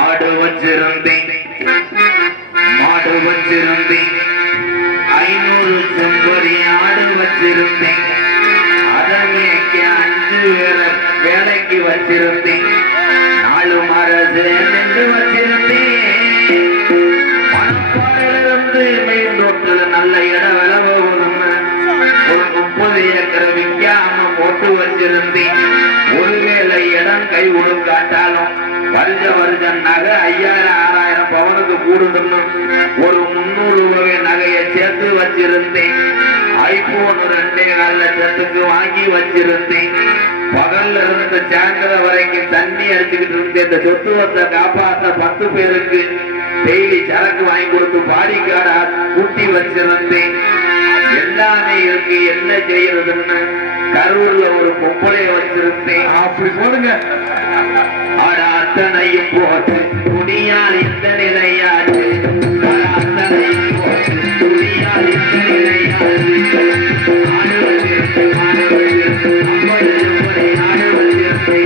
ஆடு வச்சிருந்தேன் மாடு வச்சிருந்தேன் 500 செம்பரி ஆடு வச்சிருந்தேன் அதற்கு 5 வேலைக்கு வச்சிருந்தேன் 4 மரசு நின்று வச்சிருந்தேன் பணப்பாடிலிருந்து மெயின் ரோட்டில் நல்ல இடம் விலை போகுதுன்னு ஒரு 30 ஏக்கர் விற்காம போட்டு வச்சிருந்தேன் ஒருவேளை இடம் கை காட்டாலும் வருஷம் நகை 5000-6000 பவனுக்கு கூடுதுன்னு ஒரு 300 வகை நகையை சேர்த்து வச்சிருந்தேன் ஐபோன் 2.25 லட்சத்துக்கு வாங்கி வச்சிருந்தேன் பகல்ல இருந்து சாயந்தரம் வரைக்கும் தண்ணி அடிச்சுக்கிட்டு இருந்தேன் இந்த சொத்துவத்தை காப்பாற்ற 10 பேருக்கு டெய்லி சரக்கு வாங்கி கொடுத்து பாடிக்காடா கூட்டி வச்சிருந்தேன் எல்லாமே இருக்கு என்ன செய்யறதுன்னு கரூர்ல ஒரு பொம்பளைய வச்சிருந்தேன் அப்படி போடுங்க அத்தனையும் போட்டு துணியால் இந்த நிலையாச்சு அத்தனையும் போட்டு துணியால் இந்த நிலையாச்சு ஆடு வச்சிருந்து மாடு வச்சிருந்து 50 ஆடு வச்சிருந்து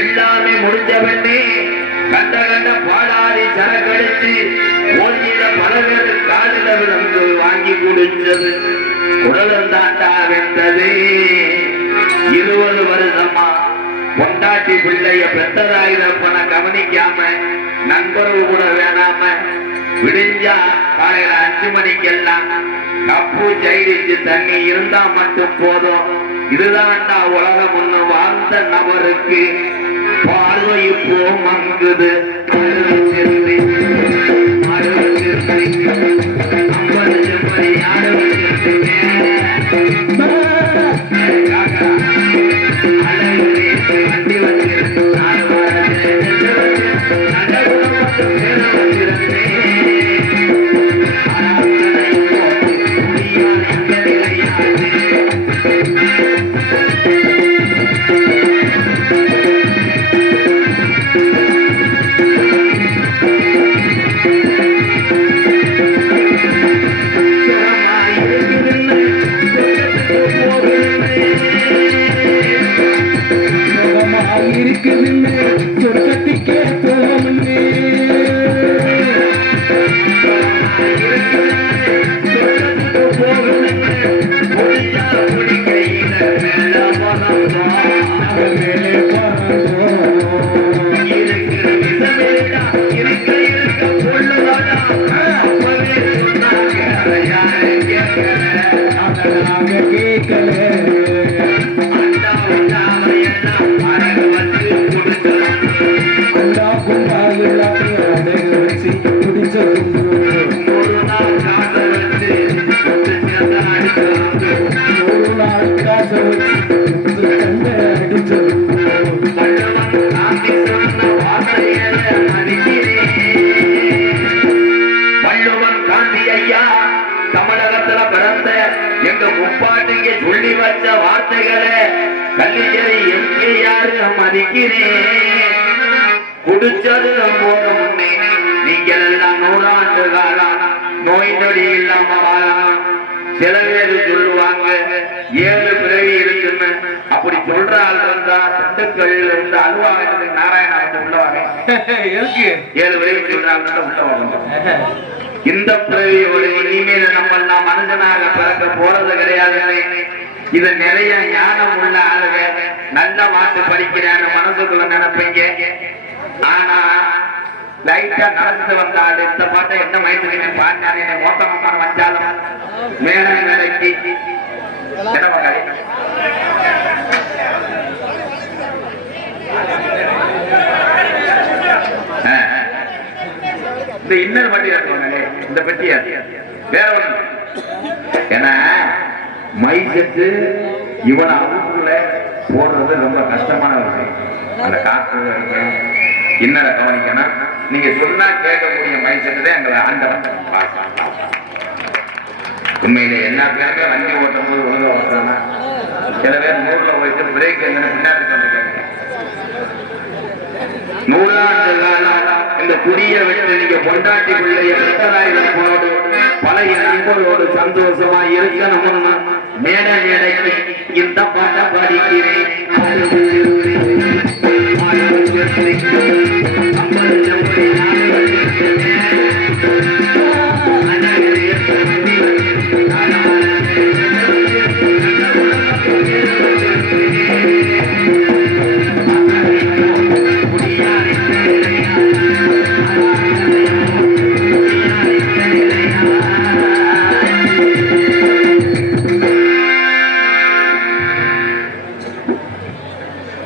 எல்லாமே முடிஞ்சவனே கண்ட பாடாரி சரக்கடிச்சு ஓஞ்சில பல பேரு காலில விழுந்து வாங்கி குடிச்சது குடலந்தாண்டா வெந்தது 20 வருஷமா பொண்டாட்டி பிள்ளைய பெற்றதாயிரப்பன கவனிக்காம நண்பர்கள் கூட வேணாம விடிஞ்சா காலையில 5 மணிக்கெல்லாம் கப்பு சைடிச்சு தண்ணி இருந்தா மட்டும் போதும் இதுதான்டா உலகம் ஒண்ணு வாழ்ந்த நபருக்கு பார்வை இப்போ மங்குது 50 செம்பரி ஆடு வச்சிருந்தேன் வண்டி வச்சிருந்தேன் வள்ளுவன் காந்தி ஐயா தமிழக எங்க முப்பாட்டிங்க சொல்லி வச்ச வார்த்தைகளை கல்லிச்சரை எம்கேஆர் மதிக்கிறேன். குடிச்சது போதும் நீங்கள் எல்லாம் 100 ஆண்டு காலம் நோய் நொடி இல்லாம வாழலாம். சில பேர் சொல்லுவாங்க 7 பிறவி இருக்குன்னு. அப்படி சொல்ற ஆள் இருந்தா திண்டுக்கல் இருந்து அலுவலக நாராயணன் உள்ளவாங்க 7 பிறவி சொல்றாங்க உள்ளவாங்க. இந்த பிறவியோட இனிமேல் நம்ம மனுஷனாக பிறக்க போறது கிடையாது. இது நிறைய ஞானம் உள்ள ஆளுக நல்ல மாட்டு படிக்கிறான்னு மனசுக்குள்ள நினைப்பீங்க. ஆனா லைட்டா நடந்து வந்தால் இந்த பாட்டை என்ன மைண்ட் பாடினாரு மோசமான வச்சாலும் மேல நிலைக்கு இந்த இன்னொரு பட்டி இந்த பெட்டியா வேற ஒண்ணு. ஏன்னா மைசெட்டு இவனை அவனுக்குள்ள போடுறது ரொம்ப கஷ்டமான விஷயம். அந்த காற்று இன்னரை கவனிக்கணும். நீங்க சொன்னா கேட்கக்கூடிய மைசெட்டு தான் எங்களை ஆண்டவன். உண்மையிலே எல்லா பேருமே வண்டி ஓட்டும் போது ஒழுங்கா ஓட்டுறாங்க. சில பேர் 100ல போயிட்டு பிரேக் பின்னாடி சொல்லிருக்காங்க. 100 ஆண்டு காலம் இந்த குடிய விட்டு நீங்க பொண்டாட்டிக்குள்ளே ரத்தராயுதம் போடு பழைய நண்பரோடு சந்தோஷமா இருக்கணும்னா மேடை மேடைக்கு இந்த பாட்டை பாடிக்கிறேன்.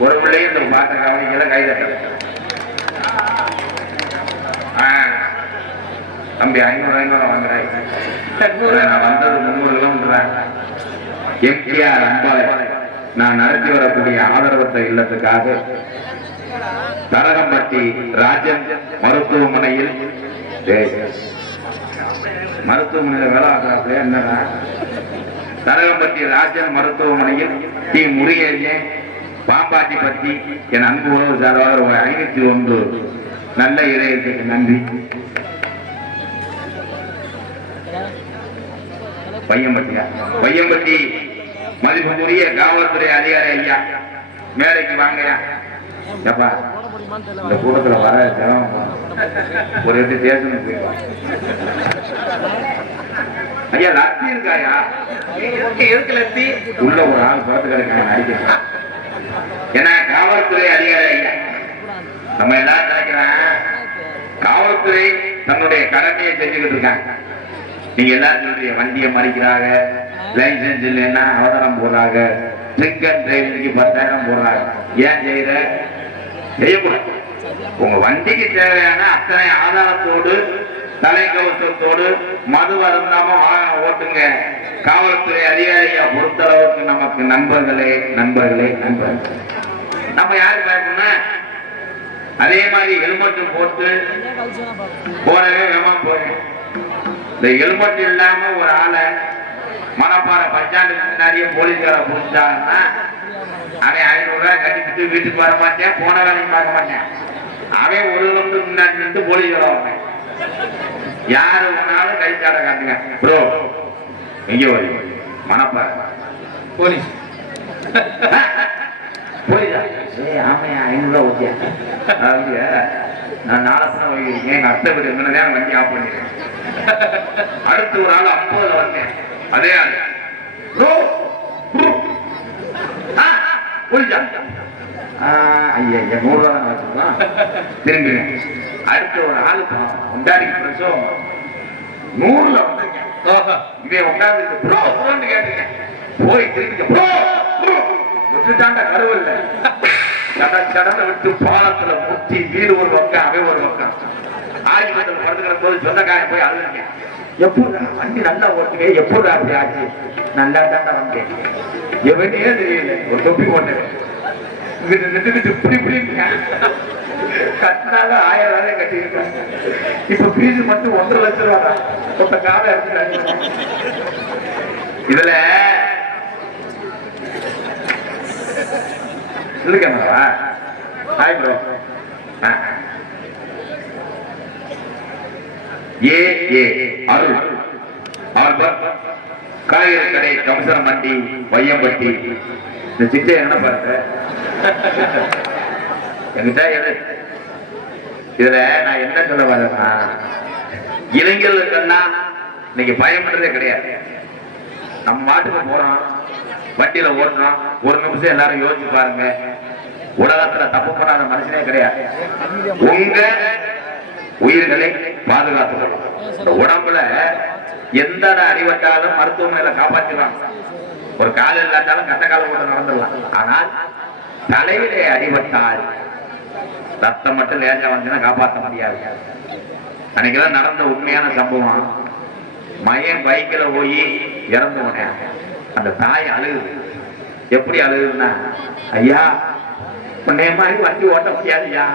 ஒரு பிள்ளையும் இந்த பாட்டை கவனிக்கல கைதட்ட தம்பி 500 வாங்குறாய். நான் வந்தது 300 கிலோமீட்டர். எம்கேஆர் அம்பாலை நான் நடத்தி வரக்கூடிய ஆதரவற்ற இல்லத்துக்காக தரகம்பட்டி ராஜன் மருத்துவமனையில் வேலை ஆகிறாப்ல என்னன்னா தரகம்பட்டி ராஜன் மருத்துவமனையில் டி முருகேசன் பாம்பாட்டி பத்தி என் அன்பு உறவு சார்பாக 501 நல்ல இதயத்துக்கு நன்றி. பையம்பட்டி மதிப்புக்குரிய காவல்துறை அதிகாரி ஐயா மேடைக்கு வாங்கயா. ஏப்பா இந்த கூட்டத்துல வர ஒரு 8 ஸ்டேஷனுக்கு போயிடுவாங்க. ஐயா லத்தி இருக்காயா? எதுக்கு லத்தி? உள்ள ஒரு ஆள் படத்து கிடைக்காங்க நடிக்க. ஏன்னா காவல்துறை அதிகாரி ஐயா நம்ம எல்லாரும் நினைக்கிறேன் காவல்துறை தன்னுடைய கடமையை செஞ்சுக்கிட்டு இருக்காங்க. நீங்க எல்லாரும் சொல்றீங்க வண்டியை மறிக்கிறாங்க, லைசன்ஸ் இல்லைன்னா அவதாரம் போடுறாங்க, ட்ரிங்க் அண்ட் டிரைவிங்க்கு 10,000 போடுறாங்க. ஏன் செய்யக்கூடாது? உங்க வண்டிக்கு தேவையான அத்தனை ஆதாரத்தோடு தலைக்கவசத்தோடு மது வருந்தாம வாகனம் ஓட்டுங்க. காவல்துறை அதிகாரியா பொறுத்தளவுக்கு நமக்கு நண்பர்களே. நம்ம யாரு பயப்படணும்? அதே மாதிரி ஹெல்மெட் போட்டு போறவே வேகமா போறேன். இந்த ஹெல்மெட் இல்லாம ஒரு ஆளை மணப்பாறை பஞ்சாயத்துக்கு முன்னாடியே போலீஸ்கார புடிச்சாங்கன்னா அவன் 500 ரூபாய் கட்டிட்டு வீட்டுக்கு வர மாட்டேன், போன வேலையும் பார்க்க மாட்டேன். அவன் 1 கிலோமீட்டருக்கு முன்னாடி நின்று போலீஸ்கார வரேன். யாரு ஒன்னாலும் கை காட்ட காட்டுங்க ப்ரோ எங்க வரீங்க? மணப்பாறை போலீஸ் போலீஸா? ஆமையா 500 ரூபா ஊத்தியா? நான் 4 வைக்கிறேன். எங்க அத்தை வீடு என்னதான் வண்டி ஆஃப் பண்ணிடுறேன். அடுத்து ஒரு ஆள் 50ல வந்தேன். அதே ஆள் போலீஸா? ஐயா 100 ரூபா தான் வச்சுக்கலாம் திரும்பி. அடுத்த ஒரு ஆளு உண்டாடி 100ல வந்தீங்க. இவன் உட்கார்ந்து ப்ரோ ப்ரோன்னு கேட்டுங்க. போய் திரும்பிக்க விட்டுட்டாண்ட கருவில்ல கடனை விட்டு பாலத்துல முட்டி வீடு ஒரு பக்கம் அவன் ஒரு பக்கம் ஆயுதத்தில் படுத்துக்கிற போது சொந்தக்காரன் போய் அழுதுங்க. எப்படி வண்டி நல்லா ஓட்டுங்க? எப்படி அப்படி ஆச்சு? நல்லா தாண்டா வந்தேன். எவனே தெரியல. ஒரு தொப்பி போட்டேன் இப்படி இப்படி கட்டினால 1000 ரூபாய் கட்டியிருக்காங்க. இப்ப பீஸ் மட்டும் 1.5 லட்சம் ரூபா தான். காலம் இருக்கு. இதுல இல்லைக்கா ஹாய் ப்ரோ. ஏ அருள் அவர் காய்கறி கடை கம்சரம் மண்டி வையம்பட்டி. இந்த சிட்டை என்ன பாருங்க என்கிட்ட எது. இதுல நான் என்ன சொல்ல வரேன்னா, இளைஞர்களுக்கெல்லாம் இன்னைக்கு பயப்படுறதே கிடையாது. நம்ம மாட்டுக்கு போறோம், வண்டியில ஓடுறோம், ஒரு நிமிஷம் எல்லாரும் யோசிச்சு பாருங்க, உலகத்துல தப்பு பண்ணாத மனுஷனே கிடையாது. உங்க உயிர்களை பாதுகாத்துக்கணும். உடம்புல எந்த அடிபட்டாலும் மருத்துவமனையில காப்பாற்றலாம். ஒரு கால இல்லாட்டாலும் கட்ட காலம் கூட நடந்துடலாம். ஆனால் தலையிலே அடிபட்டால் ரத்தம் மட்டும் லேசா வந்துன்னா காப்பாற்ற முடியாது. அன்னைக்குதான் நடந்த உண்மையான சம்பவம். மயன் பைக்கில போய் இறந்து போனேன். அந்த தாய் அழுகுது. எப்படி அழுகுதுன்னா, ஐயா உன்னைய மாதிரி வண்டி ஓட்ட முடியாதுயா,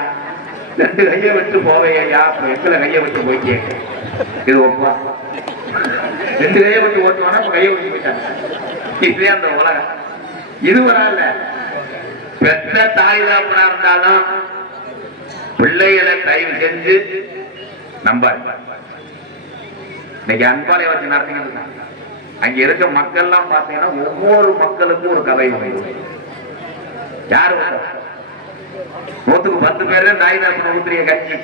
2 கையை விட்டு போவையா, அப்புறம் எங்களை கையை விட்டு போய்க்கே. இது ஒப்பா 2 கையை விட்டு ஓட்டுவானா இப்ப கையை விட்டு போயிட்டாங்க. இதே அந்த உலகம். இது வரல. பெற்ற தாய் தாப்பனா இருந்தாலும் பிள்ளைகளை தயவு செஞ்சு நம்பாரு. இன்னைக்கு அன்பாளைய வச்சு நடத்தீங்கன்னா அங்க இருக்க மக்கள் எல்லாம் பாத்தீங்கன்னா ஒவ்வொரு மக்களுக்கும் ஒரு கதை உண்டு. யாரு 100க்கு 10 பேரு தாய் தாப்பன ஊத்திரிய கட்சி.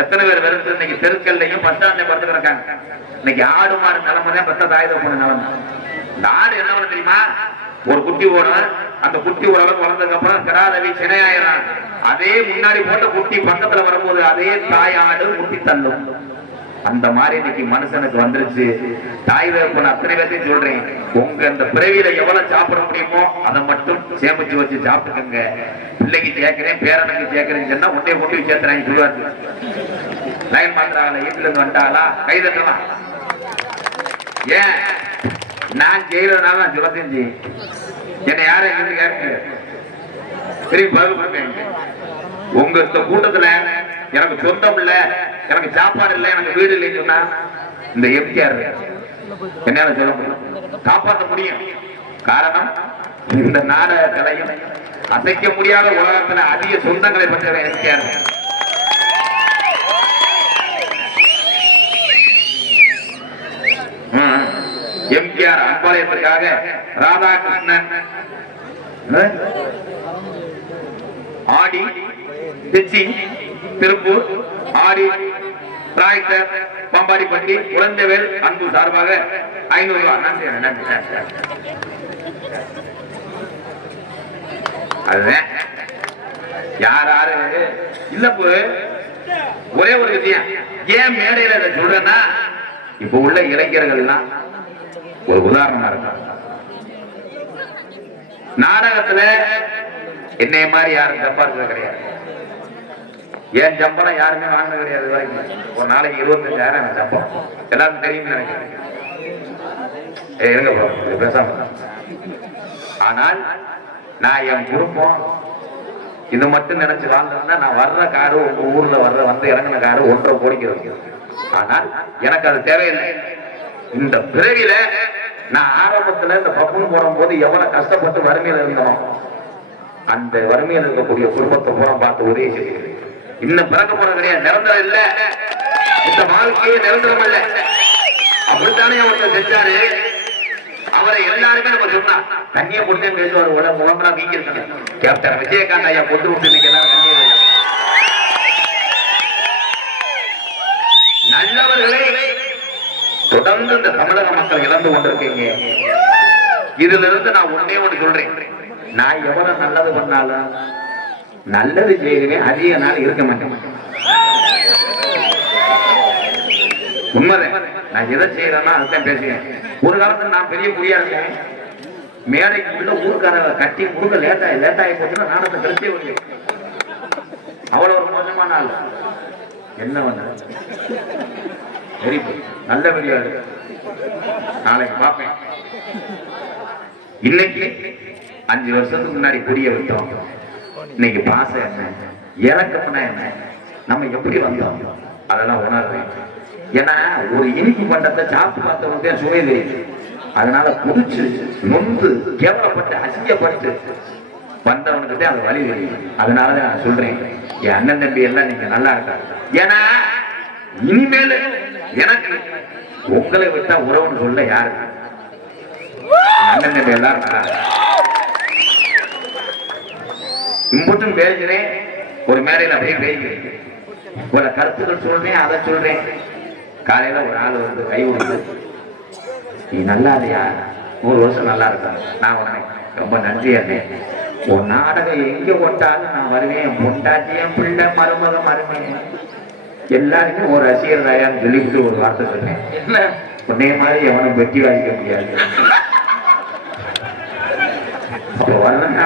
எத்தனை பேர் வெறுத்து இன்னைக்கு தெருக்கல்லையும் பஸ் ஸ்டாண்ட்ல படுத்து இருக்காங்க. இன்னைக்கு ஆடு மாடு நிலைமைதான் பெற்ற தாய் தாப்பன நிலைமை. இந்த ஆடு என்ன பண்ண தெரியுமா, ஒரு குட்டி ஓடும், அந்த குட்டி ஓரளவுக்கு வளர்ந்ததுக்கு அப்புறம் கிடாதவி சினையாயிரம். அதே முன்னாடி போட்ட குட்டி பக்கத்துல வரும்போது அதே தாய் ஆடு முட்டி தள்ளும். அந்த மாதிரி இன்னைக்கு மனுஷனுக்கு வந்துருச்சு. தாய் தகப்பன் அத்தனை பேர்த்தையும் சொல்றேன், உங்க இந்த பிறவியில எவ்வளவு சாப்பிட முடியுமோ அதை மட்டும் சேமிச்சு வச்சு சாப்பிட்டுக்கங்க. பிள்ளைக்கு சேர்க்கிறேன், பேரனுக்கு சேர்க்கிறேன்னு சொன்னா ஒன்னே கொண்டு போய் சேர்த்துறாங்க. சொல்லுவாரு லைன் மாத்திராங்களா, வீட்டுல இருந்து வந்துட்டாளா, கை தட்டலாம். ஏன் நான் செய்யறதுனால சொல்லத்தையும் செய்யும். என்னை யாரும் எங்கிட்ட கேட்க திரும்பி பதில் கொடுப்பேன். உங்க கூட்டத்துல எனக்கு சொந்தம் இல்ல, எனக்கு சாப்பாடு இல்லை, எனக்கு வீடு இல்லைன்னு சொன்னா இந்த எம்ஜிஆர் என்னால சொல்ல முடியும், காப்பாற்ற முடியும். காரணம் இந்த நாடக கலையும் அசைக்க முடியாத உலகத்துல அதிக சொந்தங்களை பெற்றவர் எம்ஜிஆர். எம்ஜிஆர் அன்பாளையத்திற்காக ராதாகிருஷ்ணன் ஆடி திருச்சி திருப்பூர் ஆடி டிராக்டர் பாம்பாடிப்பட்டி குழந்தைவேல் அன்பு சார்பாக 500 ரூபாய். நன்றி நன்றி. அதுதான் யாரு இல்ல. ஒரே ஒரு விஷயம் ஏன் மேடையில இதை சொல்றேன்னா, இப்ப உள்ள இளைஞர்கள்லாம் ஒரு உதாரணமா இருக்காங்க. நாடகத்துல என்னைய மாதிரி யாரும் சம்பாதிச்சது கிடையாது. ஏன் சம்பளம் யாருமே வாங்கினது கிடையாது வரைக்கும். ஒரு நாளைக்கு 25,000 சம்பளம். எல்லாருக்கும் தெரியும் நினைக்கிறேன். இருங்க பேசாம. ஆனால் நான் என் குடும்பம் இது மட்டும் நினைச்சு வாழ்ந்ததுன்னா, நான் வர்ற காரு உங்க ஊர்ல வந்து இறங்கின காரு 1.5 கோடிக்கு இருக்கு. ஆனால் எனக்கு அது தேவையில்லை. இந்த பிறவில நான் ஆரம்பத்துல இந்த பப்புன்னு போடும் போது எவ்வளவு கஷ்டப்பட்டு வறுமையில இருந்தோம், அந்த வறுமையில் இருக்கக்கூடிய குடும்பத்தை பூரா பார்த்து உதவி செய்கிறேன். இன்னும் பிறக்க போறது கிடையாது, நிரந்தரம் இல்ல. இந்த வாழ்க்கையே நிரந்தரம் இல்ல. அப்படித்தானே அவர்கிட்ட செஞ்சாரு. அவரை எல்லாருமே நம்ம சொன்னா தண்ணியை கொண்டு பேசுவார். உடம்புலாம் வீங்கி இருக்கணும். கேப்டன் விஜயகாந்த் ஐயா கொண்டு விட்டு நிக்கலாம். நல்லவர்களை தொடர்ந்து இந்த தமிழக மக்கள் இழந்து கொண்டிருக்கீங்க. இதுல இருந்து நான் ஒன்னே ஒண்ணு சொல்றேன், நான் எவ்வளவு நல்லது பண்ணாலும் நல்லது செய்கிறேன், அதிக நாள் இருக்க மாட்டேன். உண்மைதான். நான் எதை செய்யறேன்னா அதுதான் பேசுவேன். ஒரு காலத்துல நான் பெரிய புரியா இருக்கேன். மேடைக்கு உள்ள ஊருக்கார கட்டி முழுக்க லேட்டாகி போச்சுன்னா நாடகத்தை கழிச்சே வருவேன். அவ்வளவு ஒரு மோசமான ஆள். என்ன பண்ண வெரி நல்ல பெரிய நாளைக்கு பார்ப்பேன். இன்னைக்கு 5 வருஷத்துக்கு முன்னாடி புரிய விட்டோம். இன்னைக்கு பாசம் என்ன, இறக்கம்னா என்ன, நம்ம எப்படி வந்தோம் அதெல்லாம் உணர்றேன். ஏன்னா ஒரு இனிப்பு பண்டத்தை சாப்பிட்டு பார்த்தவங்க சுவை தெரியுது. அதனால குதிச்சு நொந்து கேவலப்பட்டு அசிங்கப்பட்டு வந்தவனுக்கிட்டே அது வழி தெரியும். அதனாலதான் நான் சொல்றேன், என் அண்ணன் தம்பி எல்லாம் நீங்க நல்லா இருக்காங்க. ஏன்னா இனிமேல் எனக்கு உங்களை விட்டா உறவுன்னு சொல்ல யாரு? அண்ணன் தம்பி எல்லாரும் நல்லா இம்புட்டும் பேசுறேன். ஒரு மேடையில் அப்படியே பேசுகிறேன், ஒரு கருத்துக்கள் சொல்றேன், அதை சொல்றேன். காலையில ஒரு ஆள் வந்து கை விடுது, நீ நல்லா இல்லையா, 100 வருஷம் நல்லா இருக்காங்க. நான் உடனே ரொம்ப நன்றியா இருந்தேன். உன் நாடகம் எங்க போட்டாலும் நான் வருவேன். என் பொண்டாட்டி, என் பிள்ளை, மருமக, மருமேன் எல்லாருமே ஒரு ரசிகர் தாயான்னு சொல்லிவிட்டு ஒரு வார்த்தை சொன்னேன். என்ன உன்னே மாதிரி எவனும் வெட்டி வாசிக்க முடியாது. அப்போ வரலாம்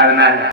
அதனால